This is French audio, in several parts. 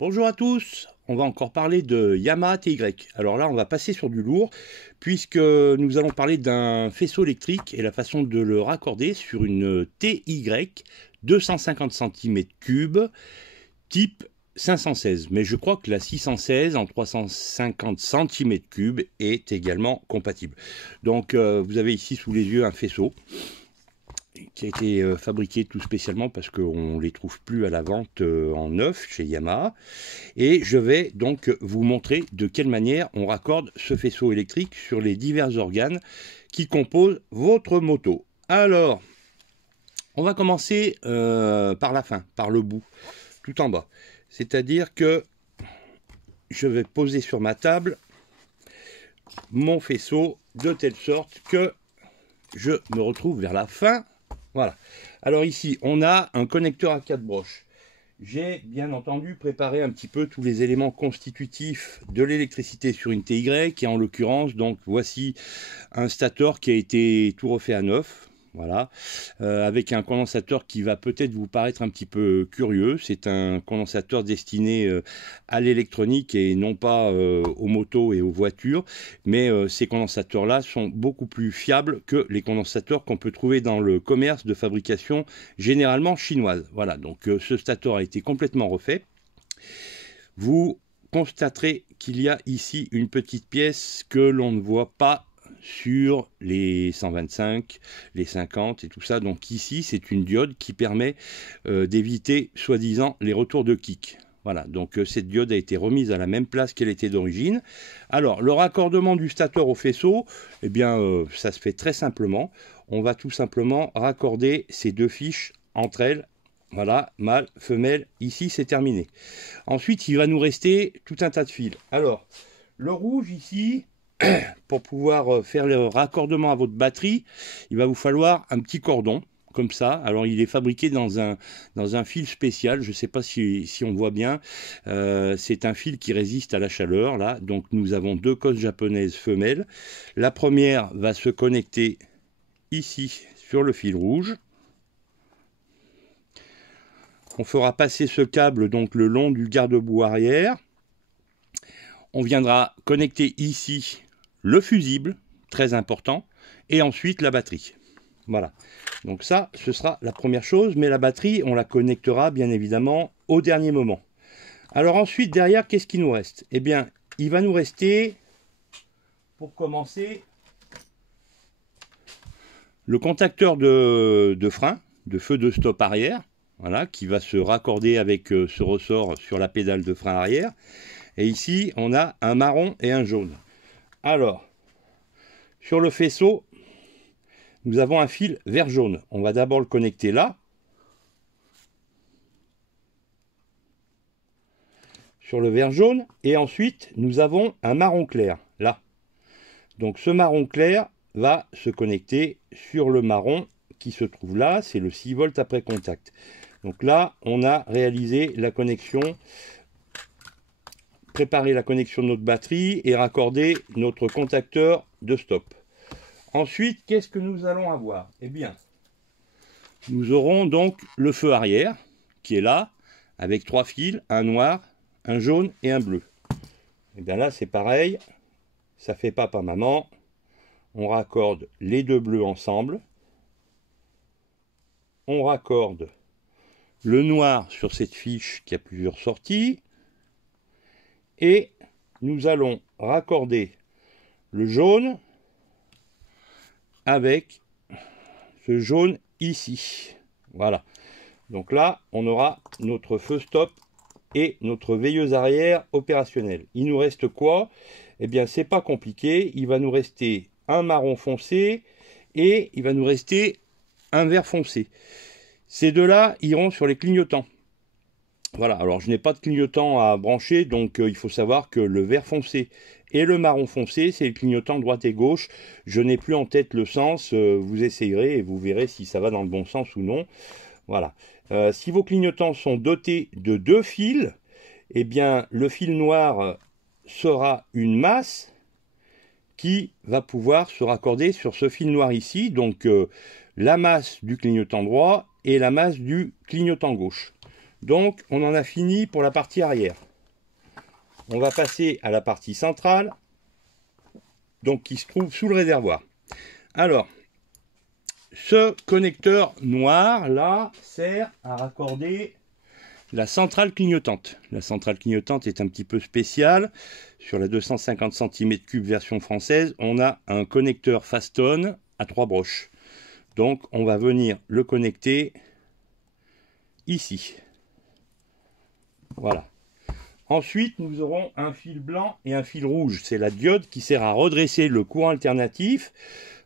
Bonjour à tous, on va encore parler de Yamaha TY. Alors là, on va passer sur du lourd, puisque nous allons parler d'un faisceau électrique et la façon de le raccorder sur une TY 250 cm3 type 516. Mais je crois que la 616 en 350 cm3 est également compatible. Donc vous avez ici sous les yeux un faisceau qui a été fabriqué tout spécialement parce qu'on ne les trouve plus à la vente en neuf chez Yamaha. Et je vais donc vous montrer de quelle manière on raccorde ce faisceau électrique sur les divers organes qui composent votre moto. Alors, on va commencer par la fin, par le bout, tout en bas. C'est-à-dire que je vais poser sur ma table mon faisceau de telle sorte que je me retrouve vers la fin. Voilà. Alors ici, on a un connecteur à 4 broches. J'ai bien entendu préparé un petit peu tous les éléments constitutifs de l'électricité sur une TY, et en l'occurrence, donc voici un stator qui a été tout refait à neuf. Voilà, avec un condensateur qui va peut-être vous paraître un petit peu curieux. C'est un condensateur destiné à l'électronique et non pas aux motos et aux voitures. Mais ces condensateurs-là sont beaucoup plus fiables que les condensateurs qu'on peut trouver dans le commerce de fabrication généralement chinoise. Voilà, donc ce stator a été complètement refait. Vous constaterez qu'il y a ici une petite pièce que l'on ne voit pas sur les 125, les 50 et tout ça. Donc ici, c'est une diode qui permet d'éviter, soi-disant, les retours de kick. Voilà, donc cette diode a été remise à la même place qu'elle était d'origine. Alors, le raccordement du stator au faisceau, eh bien, ça se fait très simplement. On va tout simplement raccorder ces deux fiches entre elles. Voilà, mâle, femelle, ici c'est terminé. Ensuite, il va nous rester tout un tas de fils. Alors, le rouge ici, pour pouvoir faire le raccordement à votre batterie, il va vous falloir un petit cordon, comme ça. Alors, il est fabriqué dans un fil spécial, je ne sais pas si on voit bien. C'est un fil qui résiste à la chaleur, là. Donc, nous avons deux cosses japonaises femelles. La première va se connecter ici, sur le fil rouge. On fera passer ce câble donc le long du garde-boue arrière. On viendra connecter ici le fusible, très important, et ensuite la batterie. Voilà. Donc ça, ce sera la première chose, mais la batterie, on la connectera bien évidemment au dernier moment. Alors ensuite, derrière, qu'est-ce qui nous reste? Eh bien, il va nous rester, pour commencer, le contacteur de frein, de feu de stop arrière. Voilà, qui va se raccorder avec ce ressort sur la pédale de frein arrière. Et ici, on a un marron et un jaune. Alors, sur le faisceau, nous avons un fil vert-jaune. On va d'abord le connecter là. Sur le vert-jaune. Et ensuite, nous avons un marron clair, là. Donc, ce marron clair va se connecter sur le marron qui se trouve là. C'est le 6 volts après contact. Donc là, on a réalisé la connexion, préparé la connexion de notre batterie et raccordé notre contacteur de stop. Ensuite, qu'est-ce que nous allons avoir? Eh bien, nous aurons donc le feu arrière qui est là, avec trois fils, un noir, un jaune et un bleu. Et bien là, c'est pareil, ça fait papa-maman. On raccorde les deux bleus ensemble. On raccorde le noir sur cette fiche qui a plusieurs sorties. Et nous allons raccorder le jaune avec ce jaune ici. Voilà. Donc là, on aura notre feu stop et notre veilleuse arrière opérationnelle. Il nous reste quoi? Eh bien, c'est pas compliqué. Il va nous rester un marron foncé et il va nous rester un vert foncé. Ces deux-là iront sur les clignotants. Voilà, alors je n'ai pas de clignotant à brancher, donc il faut savoir que le vert foncé et le marron foncé, c'est le clignotant droite et gauche. Je n'ai plus en tête le sens, vous essayerez et vous verrez si ça va dans le bon sens ou non. Voilà. Si vos clignotants sont dotés de deux fils, eh bien le fil noir sera une masse qui va pouvoir se raccorder sur ce fil noir ici. Donc la masse du clignotant droit et la masse du clignotant gauche. Donc on en a fini pour la partie arrière. on va passer à la partie centrale, donc qui se trouve sous le réservoir. Alors, ce connecteur noir là sert à raccorder la centrale clignotante. La centrale clignotante est un petit peu spéciale. Sur la 250 cm3 version française, on a un connecteur Faston à 3 broches. Donc on va venir le connecter ici. Voilà. Ensuite, nous aurons un fil blanc et un fil rouge. C'est la diode qui sert à redresser le courant alternatif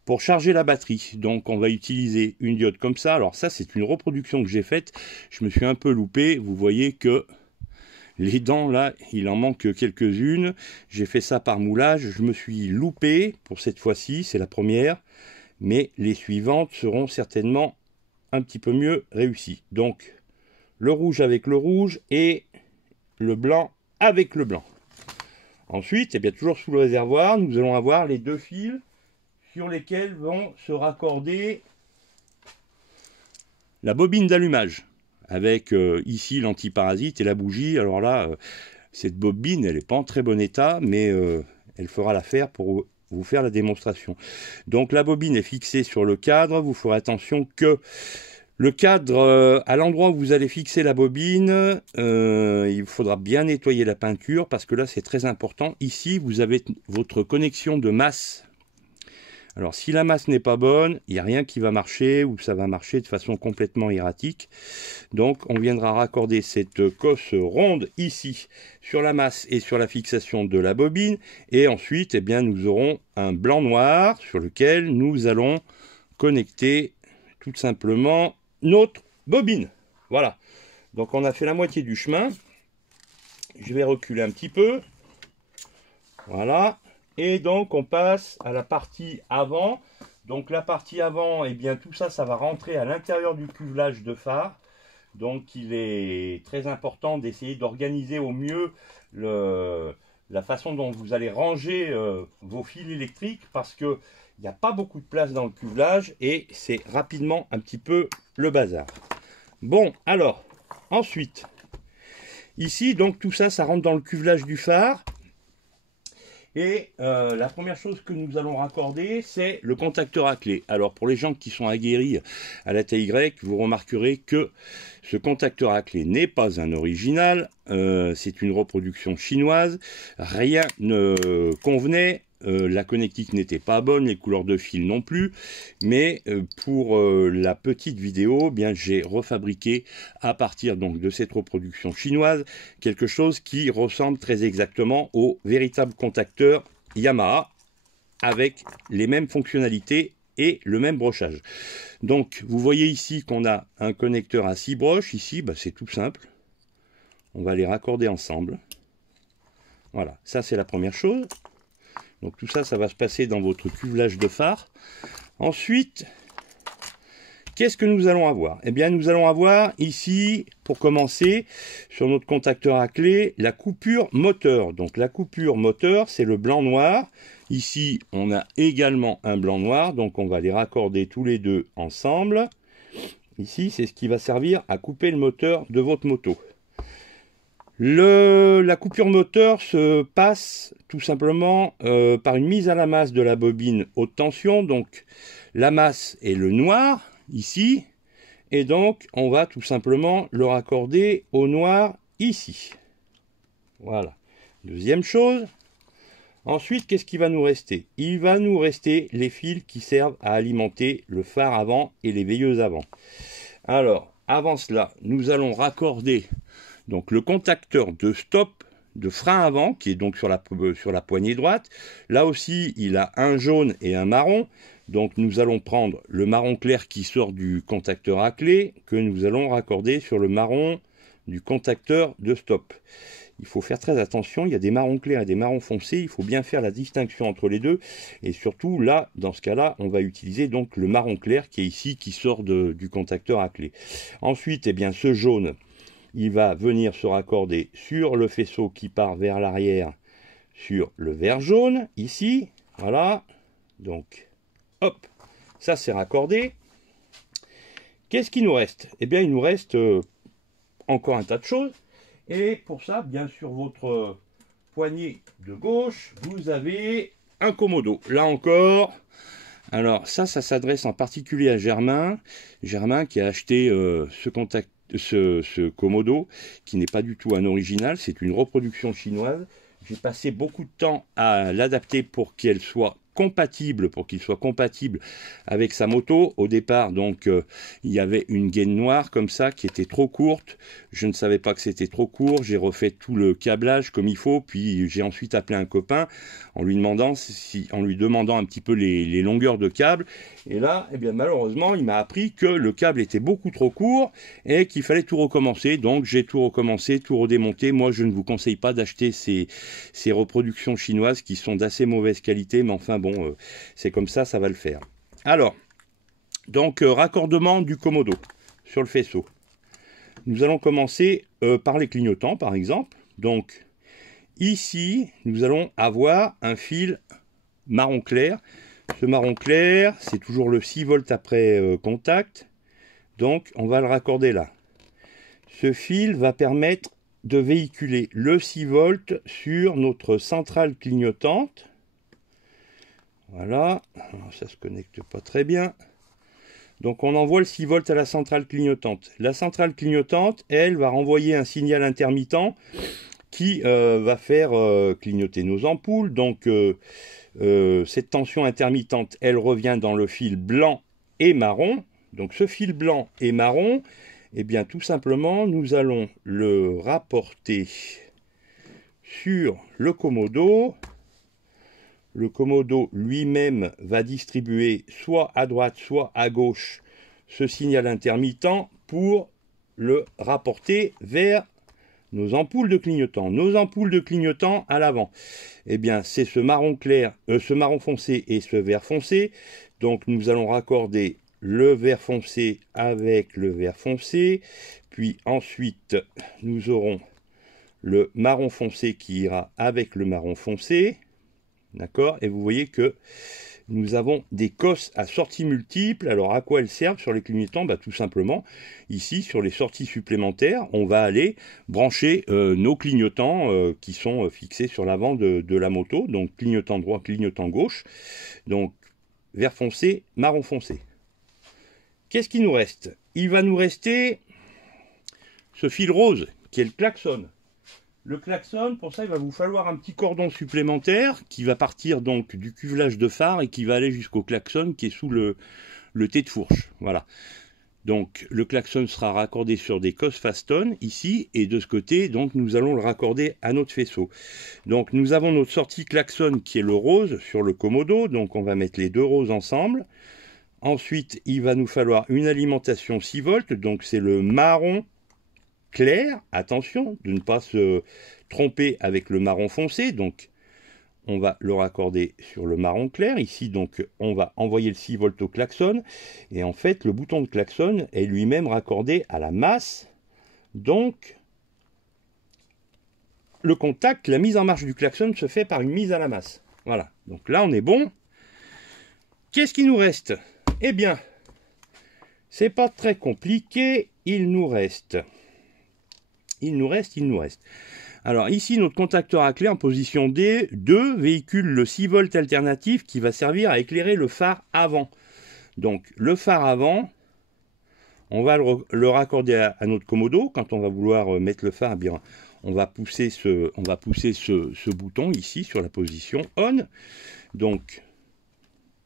pour charger la batterie. Donc on va utiliser une diode comme ça. Alors ça, c'est une reproduction que j'ai faite. Je me suis un peu loupé. Vous voyez que les dents là, il en manque quelques-unes. J'ai fait ça par moulage. Je me suis loupé pour cette fois-ci. C'est la première. Mais les suivantes seront certainement un petit peu mieux réussies. Donc le rouge avec le rouge et le blanc avec le blanc. Ensuite, et bien toujours sous le réservoir, nous allons avoir les deux fils sur lesquels vont se raccorder la bobine d'allumage avec ici l'antiparasite et la bougie. Alors là, cette bobine, elle n'est pas en très bon état, mais elle fera l'affaire pour vous faire la démonstration. Donc la bobine est fixée sur le cadre. Vous ferez attention que le cadre, à l'endroit où vous allez fixer la bobine, il faudra bien nettoyer la peinture parce que là c'est très important. Ici vous avez votre connexion de masse. Alors si la masse n'est pas bonne, il n'y a rien qui va marcher ou ça va marcher de façon complètement erratique. Donc on viendra raccorder cette cosse ronde ici sur la masse et sur la fixation de la bobine. Et ensuite, eh bien, nous aurons un blanc noir sur lequel nous allons connecter tout simplement notre bobine. Voilà. Donc on a fait la moitié du chemin. Je vais reculer un petit peu. Voilà. Et donc on passe à la partie avant. Donc la partie avant, eh bien tout ça, ça va rentrer à l'intérieur du cuvelage de phare. Donc il est très important d'essayer d'organiser au mieux la façon dont vous allez ranger vos fils électriques parce que il n'y a pas beaucoup de place dans le cuvelage et c'est rapidement un petit peu le bazar. Bon, alors, ensuite, ici, donc tout ça, ça rentre dans le cuvelage du phare. Et la première chose que nous allons raccorder, c'est le contacteur à clé. Alors pour les gens qui sont aguerris à la TY, vous remarquerez que ce contacteur à clé n'est pas un original, c'est une reproduction chinoise, rien ne convenait. La connectique n'était pas bonne, les couleurs de fil non plus, mais pour la petite vidéo, bien j'ai refabriqué à partir donc de cette reproduction chinoise quelque chose qui ressemble très exactement au véritable contacteur Yamaha avec les mêmes fonctionnalités et le même brochage. Donc vous voyez ici qu'on a un connecteur à 6 broches, ici bah, c'est tout simple, on va les raccorder ensemble. Voilà, ça c'est la première chose. Donc tout ça, ça va se passer dans votre cuvelage de phare. Ensuite, qu'est-ce que nous allons avoir? Eh bien, nous allons avoir ici, pour commencer, sur notre contacteur à clé, la coupure moteur. Donc la coupure moteur, c'est le blanc-noir. Ici, on a également un blanc-noir, donc on va les raccorder tous les deux ensemble. Ici, c'est ce qui va servir à couper le moteur de votre moto. La coupure moteur se passe tout simplement par une mise à la masse de la bobine haute tension. Donc la masse est le noir ici et donc on va tout simplement le raccorder au noir ici. Voilà. Deuxième chose. Ensuite, qu'est-ce qui va nous rester? Il va nous rester les fils qui servent à alimenter le phare avant et les veilleuses avant. Alors, avant cela, nous allons raccorder donc le contacteur de stop de frein avant qui est donc sur la poignée droite. Là aussi il a un jaune et un marron, donc nous allons prendre le marron clair qui sort du contacteur à clé que nous allons raccorder sur le marron du contacteur de stop. Il faut faire très attention, il y a des marrons clairs et des marrons foncés, il faut bien faire la distinction entre les deux et surtout là dans ce cas là on va utiliser donc le marron clair qui est ici qui sort du contacteur à clé. Ensuite, eh bien ce jaune, il va venir se raccorder sur le faisceau qui part vers l'arrière sur le vert jaune, ici, voilà, donc, hop, ça c'est raccordé. Qu'est-ce qu'il nous reste? Eh bien, il nous reste encore un tas de choses, et pour ça, bien sur votre poignée de gauche, vous avez un Komodo. Là encore, alors ça s'adresse en particulier à Germain. Germain qui a acheté ce Komodo, qui n'est pas du tout un original, c'est une reproduction chinoise. J'ai passé beaucoup de temps à l'adapter pour qu'elle soit compatible, qu'il soit compatible avec sa moto. Au départ, donc, il y avait une gaine noire comme ça qui était trop courte. Je ne savais pas que c'était trop court. J'ai refait tout le câblage comme il faut. Puis j'ai ensuite appelé un copain en lui demandant un petit peu les longueurs de câble. Et là, eh bien, malheureusement, il m'a appris que le câble était beaucoup trop court et qu'il fallait tout recommencer. Donc j'ai tout recommencé, tout redémonté. Moi, je ne vous conseille pas d'acheter ces reproductions chinoises qui sont d'assez mauvaise qualité, mais enfin bon, c'est comme ça, ça va le faire. Alors, donc raccordement du Komodo sur le faisceau. Nous allons commencer par les clignotants, par exemple. Donc, ici, nous allons avoir un fil marron clair. Ce marron clair, c'est toujours le 6 volts après contact. Donc, on va le raccorder là. Ce fil va permettre de véhiculer le 6 volts sur notre centrale clignotante. Voilà, alors ça se connecte pas très bien. Donc on envoie le 6 volts à la centrale clignotante. La centrale clignotante, elle, va renvoyer un signal intermittent qui va faire clignoter nos ampoules. Donc cette tension intermittente, elle revient dans le fil blanc et marron. Donc ce fil blanc et marron, eh bien tout simplement, nous allons le rapporter sur le Komodo. Le Komodo lui-même va distribuer soit à droite, soit à gauche ce signal intermittent pour le rapporter vers nos ampoules de clignotant. Nos ampoules de clignotant à l'avant, eh bien c'est ce marron clair, ce marron foncé et ce vert foncé. Donc nous allons raccorder le vert foncé avec le vert foncé, puis ensuite nous aurons le marron foncé qui ira avec le marron foncé. D'accord? Et vous voyez que nous avons des cosses à sorties multiples. Alors à quoi elles servent sur les clignotants? Tout simplement, ici sur les sorties supplémentaires, on va aller brancher nos clignotants qui sont fixés sur l'avant de la moto. Donc clignotant droit, clignotant gauche. Donc vert foncé, marron foncé. Qu'est-ce qui nous reste? Il va nous rester ce fil rose qui est le klaxon. Le klaxon, pour ça, il va vous falloir un petit cordon supplémentaire qui va partir donc du cuvelage de phare et qui va aller jusqu'au klaxon qui est sous le T de fourche. Voilà. Donc le klaxon sera raccordé sur des cosses Faston ici et de ce côté, donc nous allons le raccorder à notre faisceau. Donc nous avons notre sortie klaxon qui est le rose sur le Komodo, donc on va mettre les deux roses ensemble. Ensuite, il va nous falloir une alimentation 6 volts, donc c'est le marron clair, attention de ne pas se tromper avec le marron foncé, donc on va le raccorder sur le marron clair, ici donc on va envoyer le 6 volts au klaxon, et en fait le bouton de klaxon est lui-même raccordé à la masse, donc le contact, la mise en marche du klaxon se fait par une mise à la masse. Voilà, donc là on est bon. Qu'est-ce qui nous reste? Eh bien, c'est pas très compliqué, il nous reste. Alors ici, notre contacteur à clé en position D2 véhicule le 6 volts alternatif qui va servir à éclairer le phare avant. Donc le phare avant, on va le raccorder à notre Komodo. Quand on va vouloir mettre le phare, eh bien, on va pousser ce bouton ici sur la position on. Donc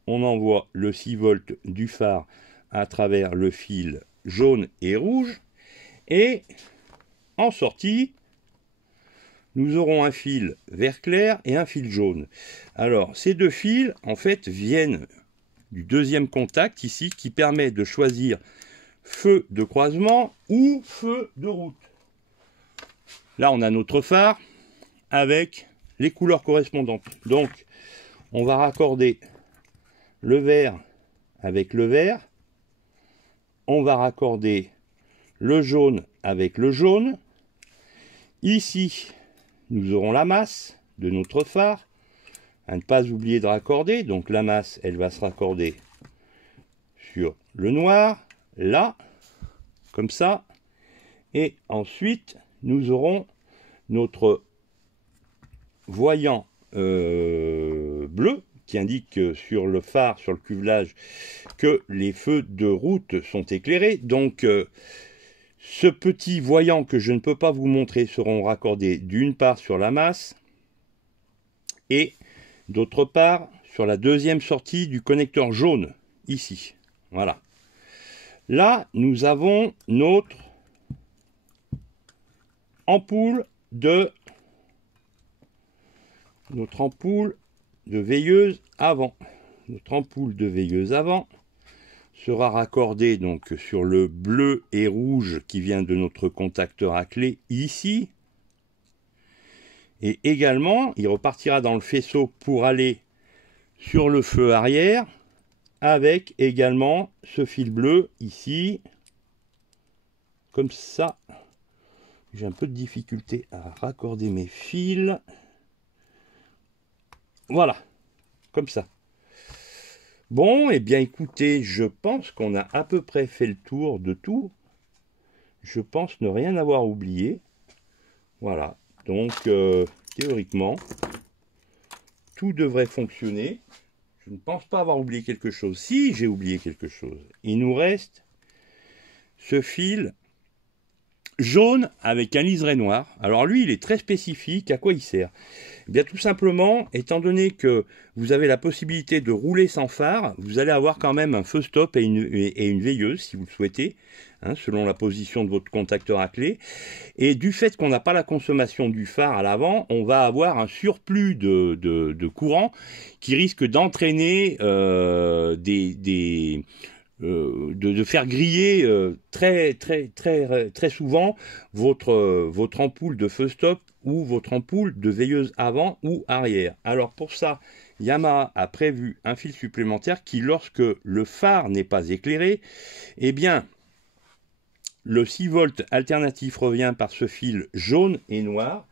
on envoie le 6 volts du phare à travers le fil jaune et rouge. Et en sortie, nous aurons un fil vert clair et un fil jaune. Alors, ces deux fils, en fait, viennent du deuxième contact ici, qui permet de choisir feu de croisement ou feu de route. Là, on a notre phare avec les couleurs correspondantes. Donc, on va raccorder le vert avec le vert. On va raccorder le jaune avec le jaune. Ici, nous aurons la masse de notre phare, à ne pas oublier de raccorder. Donc la masse, elle va se raccorder sur le noir, là, comme ça. Et ensuite, nous aurons notre voyant bleu qui indique sur le phare, sur le cuvelage, que les feux de route sont éclairés. Donc, ce petit voyant que je ne peux pas vous montrer seront raccordés d'une part sur la masse et d'autre part sur la deuxième sortie du connecteur jaune, ici. Voilà. Là, nous avons notre ampoule de veilleuse avant. Notre ampoule de veilleuse avant sera raccordée donc sur le bleu et rouge qui vient de notre contacteur à clé ici. Et également, il repartira dans le faisceau pour aller sur le feu arrière avec également ce fil bleu ici. Comme ça. J'ai un peu de difficulté à raccorder mes fils. Voilà, comme ça. Bon, eh bien écoutez, je pense qu'on a à peu près fait le tour de tout. Je pense ne rien avoir oublié. Voilà, donc théoriquement, tout devrait fonctionner. Je ne pense pas avoir oublié quelque chose. Si, j'ai oublié quelque chose. Il nous reste ce fil jaune avec un liseré noir. Alors lui, il est très spécifique. À quoi il sert? Eh bien tout simplement, étant donné que vous avez la possibilité de rouler sans phare, vous allez avoir quand même un feu stop et une veilleuse si vous le souhaitez, hein, selon la position de votre contacteur à clé. Et du fait qu'on n'a pas la consommation du phare à l'avant, on va avoir un surplus de courant qui risque d'entraîner de faire griller très souvent votre ampoule de feu stop ou votre ampoule de veilleuse avant ou arrière. Alors pour ça, Yamaha a prévu un fil supplémentaire qui, lorsque le phare n'est pas éclairé, eh bien le 6 volts alternatif revient par ce fil jaune et noir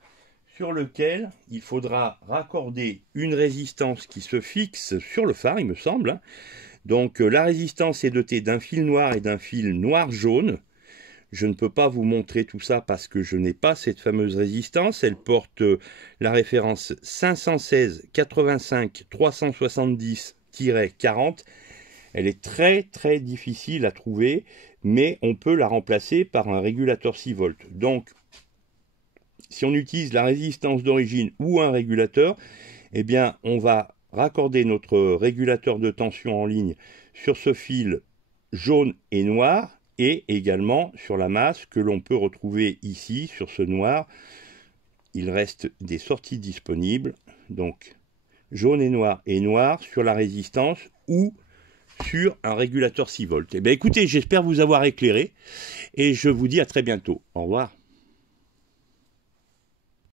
sur lequel il faudra raccorder une résistance qui se fixe sur le phare, il me semble, hein. Donc la résistance est dotée d'un fil noir et d'un fil noir-jaune. Je ne peux pas vous montrer tout ça parce que je n'ai pas cette fameuse résistance. Elle porte la référence 516 85 370-40. Elle est très difficile à trouver, mais on peut la remplacer par un régulateur 6 volts. Donc, si on utilise la résistance d'origine ou un régulateur, eh bien, on va raccorder notre régulateur de tension en ligne sur ce fil jaune et noir et également sur la masse que l'on peut retrouver ici sur ce noir. Il reste des sorties disponibles, donc jaune et noir sur la résistance ou sur un régulateur 6 volts. Eh bien écoutez, j'espère vous avoir éclairé et je vous dis à très bientôt. Au revoir.